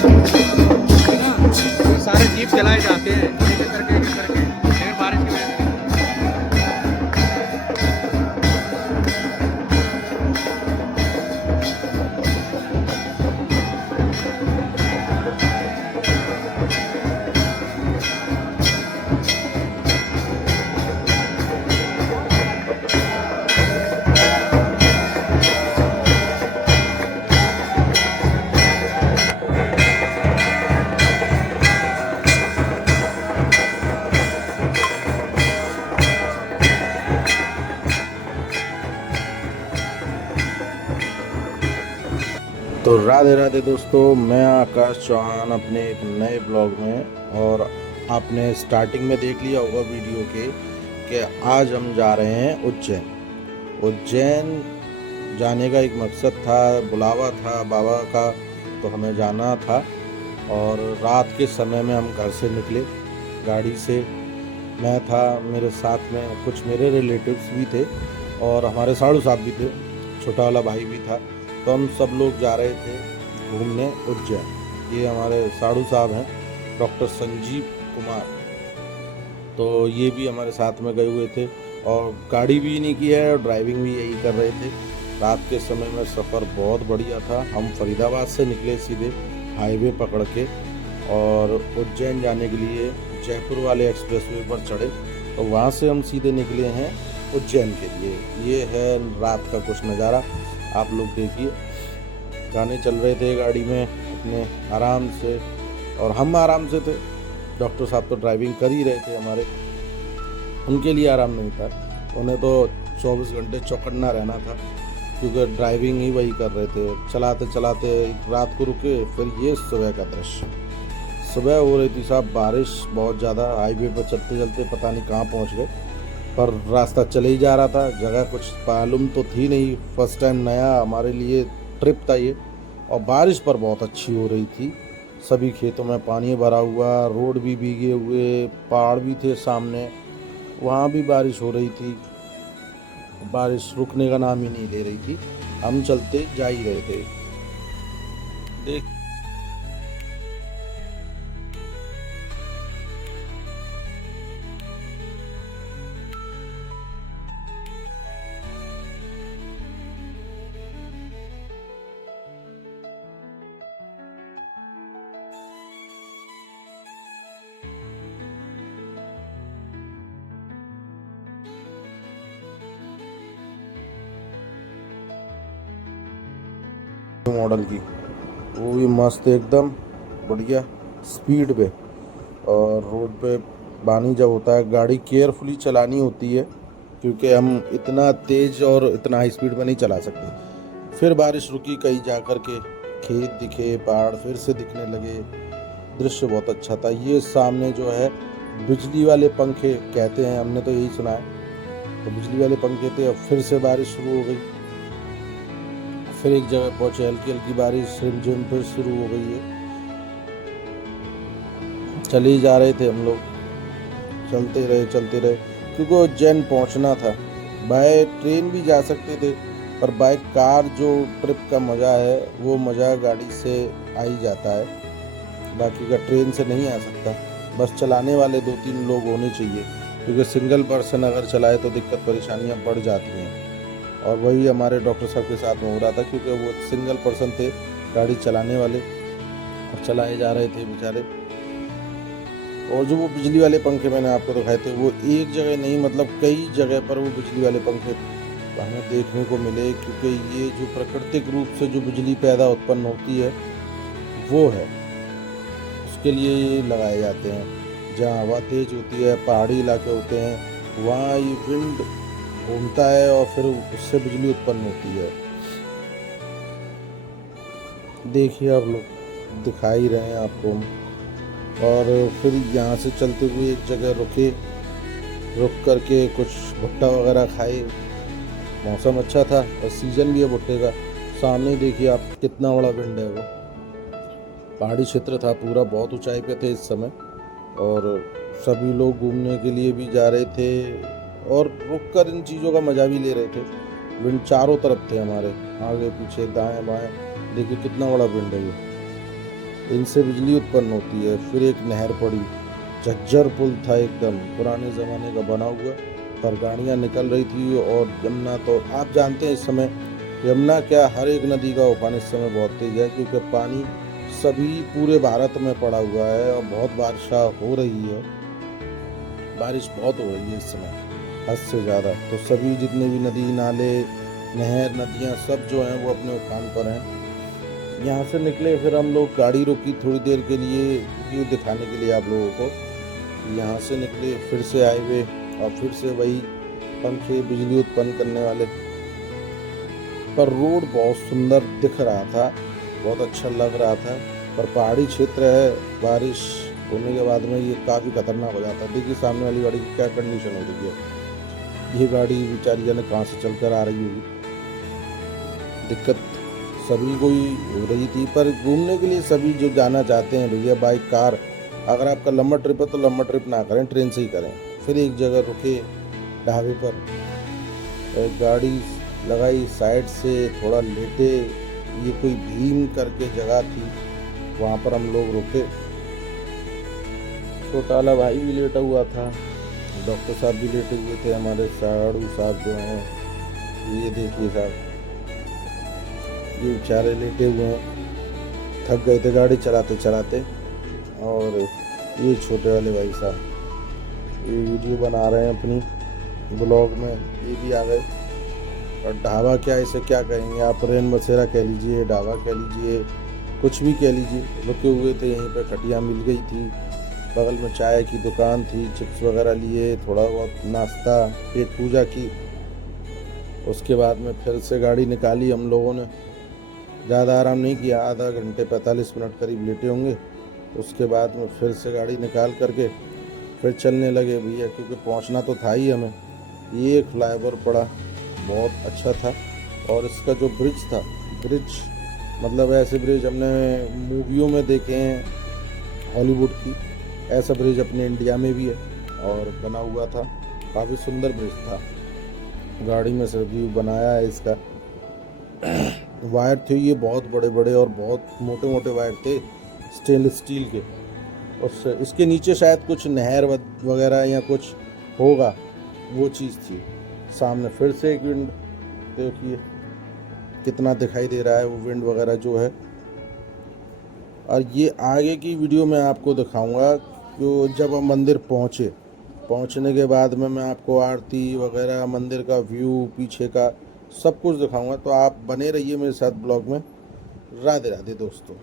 है ना, तो सारे जीप चलाए जाते हैं एक एक करके लेकिन बारिश की वजह से। तो राधे राधे दोस्तों, मैं आकाश चौहान अपने एक नए ब्लॉग में। और आपने स्टार्टिंग में देख लिया होगा वीडियो के कि आज हम जा रहे हैं उज्जैन। उज्जैन जाने का एक मकसद था, बुलावा था बाबा का, तो हमें जाना था। और रात के समय में हम घर से निकले गाड़ी से। मैं था, मेरे साथ में कुछ मेरे रिलेटिव्स भी थे और हमारे साड़ू साहब भी थे, छोटा वाला भाई भी था। तो हम सब लोग जा रहे थे घूमने उज्जैन। ये हमारे साड़ू साहब हैं, डॉक्टर संजीव कुमार, तो ये भी हमारे साथ में गए हुए थे। और गाड़ी भी नहीं की है और ड्राइविंग भी यही कर रहे थे। रात के समय में सफ़र बहुत बढ़िया था। हम फरीदाबाद से निकले सीधे हाईवे पकड़ के और उज्जैन जाने के लिए जयपुर वाले एक्सप्रेसवे पर चढ़े। तो वहाँ से हम सीधे निकले हैं उज्जैन के लिए। ये है रात का कुछ नज़ारा, आप लोग देखिए। गाने चल रहे थे गाड़ी में अपने आराम से, और हम आराम से थे। डॉक्टर साहब तो ड्राइविंग कर ही रहे थे हमारे, उनके लिए आराम नहीं था, उन्हें तो 24 घंटे चौकन्ना रहना था, क्योंकि ड्राइविंग ही वही कर रहे थे। चलाते चलाते रात को रुके। फिर ये सुबह का दृश्य, सुबह हो रही थी साहब बारिश बहुत ज़्यादा। हाईवे पर चलते चलते पता नहीं कहाँ पहुँच गए, पर रास्ता चले ही जा रहा था। जगह कुछ मालूम तो थी नहीं, फर्स्ट टाइम नया हमारे लिए ट्रिप था ये। और बारिश पर बहुत अच्छी हो रही थी। सभी खेतों में पानी भरा हुआ, रोड भी भीगे हुए, पहाड़ भी थे सामने, वहाँ भी बारिश हो रही थी। बारिश रुकने का नाम ही नहीं ले रही थी। हम चलते जा ही रहे थे। देख मॉडल की, वो भी मस्त एकदम बढ़िया स्पीड पे। और रोड पे पानी जब होता है, गाड़ी केयरफुली चलानी होती है, क्योंकि हम इतना तेज़ और इतना हाई स्पीड में नहीं चला सकते। फिर बारिश रुकी, कहीं जा कर के खेत दिखे, पहाड़ फिर से दिखने लगे। दृश्य बहुत अच्छा था। ये सामने जो है बिजली वाले पंखे कहते हैं, हमने तो यही सुना है। तो बिजली वाले पंखे थे। अब फिर से बारिश शुरू हो गई। फिर एक जगह पहुंचे, हल्की हल्की बारिश रिमझिम फिर शुरू हो गई है। चले ही जा रहे थे हम लोग, चलते रहे, क्योंकि उज्जैन पहुंचना था। बाय ट्रेन भी जा सकते थे, पर बाय कार जो ट्रिप का मज़ा है वो मज़ा गाड़ी से आ ही जाता है। बाकी का ट्रेन से नहीं आ सकता। बस चलाने वाले 2-3 लोग होने चाहिए, क्योंकि सिंगल पर्सन अगर चलाए तो दिक्कत परेशानियां बढ़ जाती हैं। और वही हमारे डॉक्टर साहब के साथ में हो रहा था, क्योंकि वो सिंगल पर्सन थे गाड़ी चलाने वाले, और चलाए जा रहे थे बेचारे। और जो वो बिजली वाले पंखे मैंने आपको दिखाए थे, वो एक जगह नहीं, मतलब कई जगह पर वो बिजली वाले पंखे हमें देखने को मिले। क्योंकि ये जो प्राकृतिक रूप से जो बिजली पैदा उत्पन्न होती है वो है, उसके लिए ये लगाए जाते हैं। जहाँ हवा तेज होती है, पहाड़ी इलाके होते हैं, वहाँ ये विंड घूमता है और फिर उससे बिजली उत्पन्न होती है। देखिए आप लोग, दिखा ही रहे हैं आपको। और फिर यहाँ से चलते हुए एक जगह रुके, रुक करके कुछ भुट्टा वगैरह खाए। मौसम अच्छा था और सीज़न भी है भुट्टे का। सामने देखिए आप, कितना बड़ा विंड है वो। पहाड़ी क्षेत्र था पूरा, बहुत ऊंचाई पे थे इस समय, और सभी लोग घूमने के लिए भी जा रहे थे और रुककर इन चीज़ों का मज़ा भी ले रहे थे। विंड चारों तरफ थे हमारे, आगे पीछे दाएं बाएं। देखिए कितना बड़ा विंड है ये। इनसे बिजली उत्पन्न होती है। फिर एक नहर पड़ी, झज्जर पुल था, एकदम पुराने ज़माने का बना हुआ, पर गाड़ियाँ निकल रही थी। और यमुना तो आप जानते हैं इस समय यमुना क्या हर एक नदी का उफान इस समय बहुत तेज है, क्योंकि पानी सभी पूरे भारत में पड़ा हुआ है और बहुत वर्षा हो रही है, बारिश बहुत हो रही है इस समय हद से ज़्यादा। तो सभी जितने भी नदी नाले नहर नदियाँ सब जो हैं वो अपने उफान पर हैं। यहाँ से निकले, फिर हम लोग गाड़ी रोकी थोड़ी देर के लिए, ये दिखाने के लिए आप लोगों को। यहाँ से निकले, फिर से हाईवे और फिर से वही पंखे बिजली उत्पन्न करने वाले। पर रोड बहुत सुंदर दिख रहा था, बहुत अच्छा लग रहा था। पर पहाड़ी क्षेत्र है, बारिश होने के बाद में ये काफ़ी खतरनाक हो जाता है। देखिए सामने वाली गाड़ी की क्या कंडीशन हो रही है। ये गाड़ी बेचारी जाने कहाँ से चल कर आ रही होगी। दिक्कत सभी को ही हो रही थी, पर घूमने के लिए सभी जो जाना चाहते हैं भैया बाइक कार, अगर आपका लंबा ट्रिप है तो लंबा ट्रिप ना करें, ट्रेन से ही करें। फिर एक जगह रुके ढाबे पर, एक गाड़ी लगाई साइड से, थोड़ा लेटे। ये कोई भीम करके जगह थी, वहाँ पर हम लोग रुके। छोटा वाला भाई भी लेटा हुआ था, डॉक्टर साहब भी लेटे हुए थे, हमारे साड़ू साहब जो हैं, ये देखिए साहब, ये बेचारे लेटे हुए हैं, थक गए थे गाड़ी चलाते चलाते। और ये छोटे वाले भाई साहब ये वीडियो बना रहे हैं अपनी ब्लॉग में, ये भी आ गए। और ढाबा क्या, इसे क्या कहेंगे आप, रेन बसेरा कह लीजिए, ढाबा कह लीजिए, कुछ भी कह लीजिए। रुके हुए थे यहीं पे, खटिया मिल गई थी, बगल में चाय की दुकान थी, चिप्स वगैरह लिए, थोड़ा बहुत नाश्ता, पेट पूजा की। उसके बाद में फिर से गाड़ी निकाली हम लोगों ने। ज़्यादा आराम नहीं किया, आधा घंटे 45 मिनट करीब लेटे होंगे। उसके बाद में फिर से गाड़ी निकाल करके फिर चलने लगे भैया, क्योंकि पहुंचना तो था ही हमें। ये एक फ्लाईओवर पड़ा, बहुत अच्छा था। और इसका जो ब्रिज था, ब्रिज मतलब ऐसे ब्रिज हमने मूवियों में देखे हैं हॉलीवुड की, ऐसा ब्रिज अपने इंडिया में भी है और बना हुआ था। काफ़ी सुंदर ब्रिज था, गाड़ी में से व्यू बनाया है इसका। वायर थे ये बहुत बड़े बड़े और बहुत मोटे मोटे वायर थे, स्टेनलेस स्टील के। उससे इसके नीचे शायद कुछ नहर वगैरह या कुछ होगा, वो चीज़ थी। सामने फिर से एक विंड, देखिए कितना दिखाई दे रहा है वो विंड वगैरह जो है। और ये आगे की वीडियो में आपको दिखाऊंगा कि जब हम मंदिर पहुंचने के बाद में मैं आपको आरती वगैरह, मंदिर का व्यू पीछे का सब कुछ दिखाऊंगा। तो आप बने रहिए मेरे साथ ब्लॉग में। राधे राधे दोस्तों।